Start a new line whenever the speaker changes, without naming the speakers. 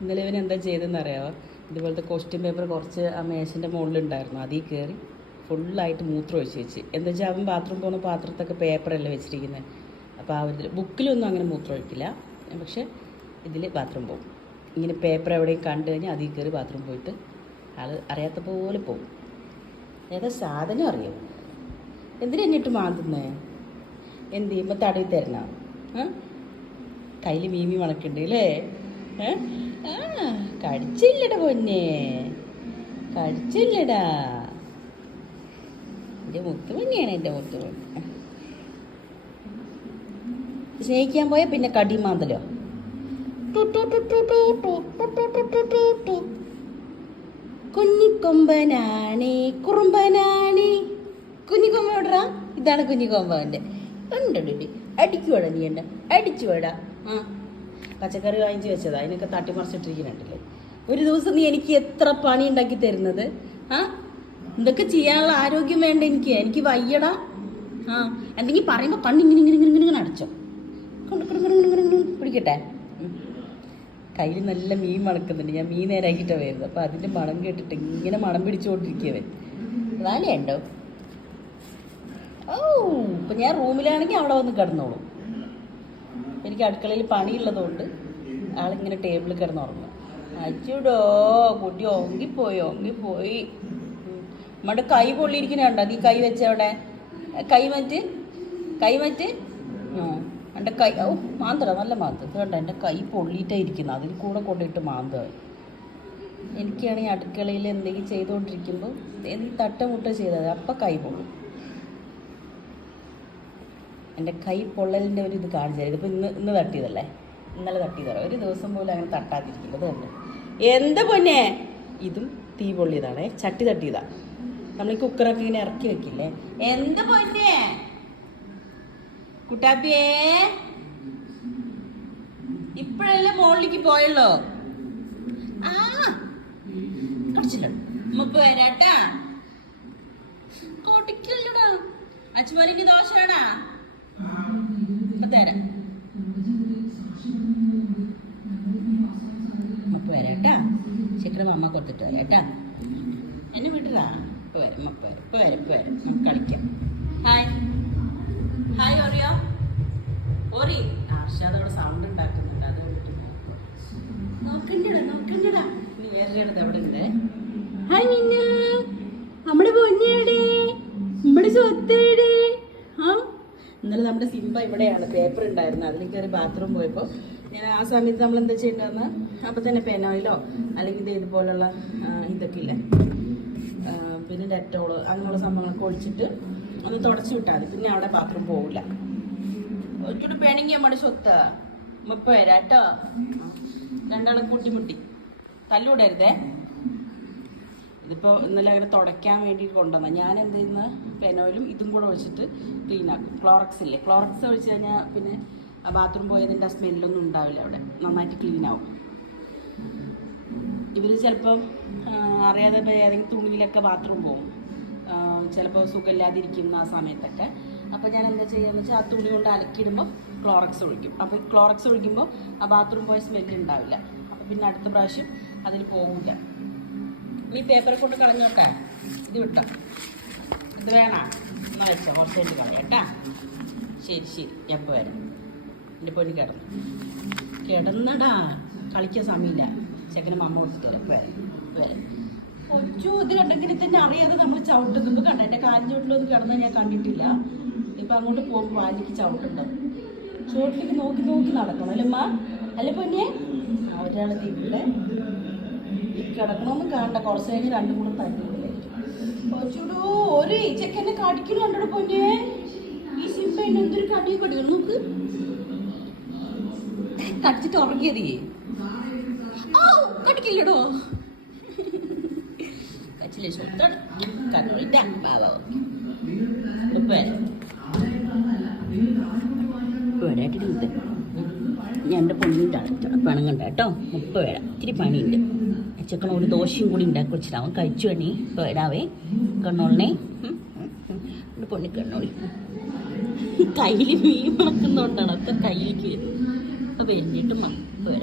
ഇന്നലെ ഇവൻ എന്താ ചെയ്തതെന്ന് അറിയാമോ ഇതുപോലത്തെ ക്വസ്റ്റ്യൻ പേപ്പർ കുറച്ച് ആ മേശന്റെ മുകളിലുണ്ടായിരുന്നു. അതിൽ കയറി ഫുള്ളായിട്ട് മൂത്രം ഒഴിച്ച് വെച്ച്. എന്താ വെച്ചാൽ അവൻ ബാത്റൂം പോകുന്ന പാത്രത്തൊക്കെ പേപ്പറല്ലേ വെച്ചിരിക്കുന്നത് അപ്പോൾ ആ ഒരു ബുക്കിലൊന്നും അങ്ങനെ മൂത്രം ഒഴിക്കില്ല പക്ഷേ ഇതിൽ ബാത്റൂം പോകും ഇങ്ങനെ പേപ്പർ എവിടെയും കണ്ടു കഴിഞ്ഞാൽ അതിൽ കയറി ബാത്റൂം പോയിട്ട് ആൾ അറിയാത്ത പോലെ പോകും ഏതാ സാധനം അറിയോ? എന്തിനാ എന്നിട്ട് മാന്തുന്നേ? എന്ത് ചെയ്യുമ്പോൾ തടവി തരണ? കയ്യിൽ മീമി മണക്കുണ്ട് അല്ലേ ഏ? ആ കടിച്ചില്ലടാ പൊന്നെ. കടിച്ചില്ലടാ. എന്റെ മുത്തുമണിയാണ് എന്റെ മുത്തുമണി സ്നേഹിക്കാൻ പോയ പിന്നെ കടി മാന്തലോ? കുഞ്ഞിക്കൊമ്പനാണേ കുറുമ്പനാണേ. കുഞ്ഞിക്കൊമ്പനോടാ ഇതാണ് കുഞ്ഞിക്കൊമ്പവന്റെ ഉണ്ടോ അടിക്കുവാടാ നീ എന്നെ. അടിച്ചുവാടാ. ആ പച്ചക്കറി വാങ്ങിച്ച് വെച്ചതാ. അതിനൊക്കെ തട്ടിമറിച്ചിട്ടിരിക്കുന്നുണ്ടല്ലേ. ഒരു ദിവസം നീ എനിക്ക് എത്ര പണി ഉണ്ടാക്കി തരുന്നത്? ആ? ഇതൊക്കെ ചെയ്യാനുള്ള ആരോഗ്യം വേണ്ട എനിക്ക്. എനിക്ക് വയ്യടാ. ആ. എന്തെങ്കിലും പറയുമ്പോൾ പണി ഇങ്ങനെ ഇങ്ങനെ ഇങ്ങനെ ഇങ്ങനെ അടച്ചോ. പിടിക്കട്ടെ. കയ്യിൽ നല്ല മീൻ മണക്കുന്നുണ്ട്. ഞാൻ മീൻ നേരാക്കിട്ടാ വരുന്നത്. അപ്പോൾ അതിന്റെ മണം കേട്ടിട്ട് ഇങ്ങനെ മണം പിടിച്ചുകൊണ്ടിരിക്കവൻ വാലയുണ്ടോ ഓ ഇപ്പം ഞാൻ റൂമിലാണെങ്കിൽ അവിടെ വന്ന് കിടന്നോളും. എനിക്ക് അടുക്കളയിൽ പണിയുള്ളതുകൊണ്ട് ആളിങ്ങനെ ടേബിളിൽ കിടന്നുറങ്ങും. അച്ചുടോ കുട്ടി ഒങ്കിപ്പോയി ഒങ്കിപ്പോയി. നമ്മുടെ കൈ പൊള്ളിയിരിക്കുന്നുണ്ടോ? നീ കൈ വെച്ചവിടെ കൈ മറ്റ് കൈ മറ്റ്. ആ എന്റെ കൈ ഓ മാന്തട നല്ല മാന്ത. കേട്ടോ എന്റെ കൈ പൊള്ളിയിട്ടേ ഇരിക്കുന്നത് അതിൽ കൂടെ കൊണ്ടിട്ട് മാന്ത. എനിക്കാണെങ്കിൽ അടുക്കളയിൽ എന്തെങ്കിലും ചെയ്തുകൊണ്ടിരിക്കുമ്പോൾ എന്ത് തട്ടമുട്ട ചെയ്തത്? അപ്പം കൈ പൊള്ളും. എന്റെ കൈ പൊള്ളലിന്റെ ഒരു ഇത് കാണിച്ചു തരാം ഇതിപ്പോൾ ഇന്ന് ഇന്ന് തട്ടിയതല്ലേ? ഇന്നലെ തട്ടിയതല്ലേ ഒരു ദിവസം പോലും അങ്ങനെ തട്ടാതിരിക്കുന്നത് തന്നെ. എന്ത് പൊന്നെ? ഇതും തീ പൊള്ളിയതാണേ. ചട്ടി തട്ടിയതാ. നമ്മൾ ഈ കുക്കറൊക്കെ ഇങ്ങനെ ഇറക്കി വെക്കില്ലേ? എന്ത് പൊന്നെ? കുട്ടാപ്പിയേ? ഇപ്പോഴല്ലേ മോളിലേക്ക് പോയല്ലോ ആ കടിച്ചില്ല നമുക്ക് വരാട്ടാ. തരാം. മപ്പ് വരാട്ടാ ചക്കര അമ്മ കൊടുത്തിട്ട് വരാട്ടാ എന്നെ വിട്ടതാ ഇപ്പൊ വരാം മപ്പ് വരാം ഇപ്പൊ വരാം ഇപ്പൊ വരാം നമുക്ക് കളിക്കാം. ഹായ്. Hi Oreo. ഓറി. ആർഷാദോടെ സൗണ്ട് ഉണ്ടാക്കുന്നുണ്ട്. അത് നോക്കണ്ടടാ നോക്കണ്ടടാ. ഇനി വേറെ എവിടെ ഉണ്ട്. ഹായ് മിന്ന. നമ്മുടെ സിംബ ഇവിടെയാണ്. പേപ്പർ ഉണ്ടായിരുന്നത് അതിൽ കയറി ബാത്റൂം പോയപ്പോൾ ഞാൻ ആ സമയത്ത് നമ്മൾ എന്താ ചെയ്യേണ്ടതെന്ന്? അപ്പം തന്നെ പെനോയിലോ അല്ലെങ്കിൽ ഇത് ഇതുപോലുള്ള ഇതൊക്കെ ഇല്ലേ പിന്നെ ഡെറ്റോൾ അങ്ങനെയുള്ള സംഭവങ്ങളൊക്കെ ഒഴിച്ചിട്ട് ഒന്ന് തുടച്ചു വിട്ടാൽ മതി. പിന്നെ അവിടെ ബാത്റൂം പോവില്ല. ഒറ്റ പെണങ്ങി നമ്മുടെ സ്വത്ത്. മുപ്പ വരാം കേട്ടോ. രണ്ടാളെ കൂട്ടിമുട്ടി തല്ലൂടരുതേ ഇതിപ്പോൾ ഇന്നലെ അങ്ങനെ തുടയ്ക്കാൻ വേണ്ടി കൊണ്ടുവന്ന. ഞാൻ എന്ത് ചെയ്യുന്ന? പെനോയിലും ഇതും കൂടെ ഒഴിച്ചിട്ട് ക്ലീൻ ആക്കും. ക്ലോറക്സ് ഇല്ലേ? ക്ലോറക്സ് ഒഴിച്ച് കഴിഞ്ഞാൽ പിന്നെ ബാത്റൂം പോയതിന്റെ ആ സ്മെല്ലൊന്നും ഉണ്ടാവില്ല അവിടെ. നന്നായിട്ട് ക്ലീൻ ആവും. ഇവർ ചിലപ്പം അറിയാതെ ഏതെങ്കിലും തുണിയിലൊക്കെ ബാത്റൂം പോകും ചിലപ്പോൾ സുഖമില്ലാതിരിക്കുന്ന ആ സമയത്തൊക്കെ. അപ്പോൾ ഞാൻ എന്താ ചെയ്യുകയെന്ന് വെച്ചാൽ ആ തുണി കൊണ്ട് അലക്കിയിടുമ്പോൾ ക്ലോറക്സ് ഒഴിക്കും. അപ്പോൾ ക്ലോറക്സ് ഒഴിക്കുമ്പോൾ ആ ബാത്റൂം പോയ സ്മെല്ല് ഉണ്ടാവില്ല. അപ്പോൾ പിന്നെ അടുത്ത പ്രാവശ്യം അതിൽ പോകില്ല നീ പേപ്പർ കൊണ്ട് കളഞ്ഞോട്ടെ? ഇത് വിട്ടോ. ഇത് വേണം? എന്നാ വെച്ചോ കുറച്ച് കഴിഞ്ഞ് കളയാം കേട്ടാ. ശരി ശരി. എപ്പോൾ വരാം. എന്റെ പൊന്നി കിടന്നു. കിടന്നടാ. കളിക്കാൻ സമയമില്ല. ചെക്കന് മമ്മ കൊടുത്തിട്ട് വരാം. വരാം. വരാം. ഒച്ചു ഇത് കണ്ടെങ്കിൽ തന്നെ അറിയാതെ നമ്മൾ ചവിട്ടുന്നുമ്പോൾ കണ്ട? എന്റെ കാലിന്റെ ചോട്ടിലൊന്നും കിടന്നാൽ ഞാൻ കണ്ടിട്ടില്ല. ഇപ്പം അങ്ങോട്ട് പോകുമ്പോൾ വാലിക്ക് ചവിട്ടുണ്ട്? ചോട്ടിലേക്ക് നോക്കി നോക്കി നടക്കണം. അല്ലേ അമ്മ അല്ലേ പൊന്നെ? ഒരാളെ ഇവിടെ. ഈ കിടക്കണമെന്ന് കാണണ്ട. കുറച്ച് കഴിഞ്ഞ് രണ്ടും കൂടെ തന്നെയല്ലേ കൊച്ചൂടോ ഒരു ചെക്കനെ കടിക്കണുണ്ടോ പൊന്നെ? ഈ സിംബ എന്നെ എന്തൊരു കടി കടിക്കണം നോക്ക്. കടിച്ചിട്ട് ഉറങ്ങിയതേ. കടിക്കില്ലടോ. കച്ചില്ലേ വരാം ഉപ്പ്. വരാട്ടിട്ട് മുത്ത് ഞാൻ എന്റെ പൊന്നിട്ടാണ് പണങ്ങണ്ട കേട്ടോ. മുപ്പത് വേണം ഇത്തിരി പണിയുണ്ട്. ചെക്കണ ഒരു ദോശയും കൂടി ഉണ്ടാക്കി വെച്ചിട്ട് അവൻ കഴിച്ചു വേണി പേടാവേ കണ്ണോളിനെ പൊണ്ണി കണ്ണോളി കയ്യിൽ മീൻ മണക്കുന്നുണ്ടാണ് അപ്പം കയ്യിലേക്ക് വരും. അപ്പോൾ എന്നിട്ട് മക്ക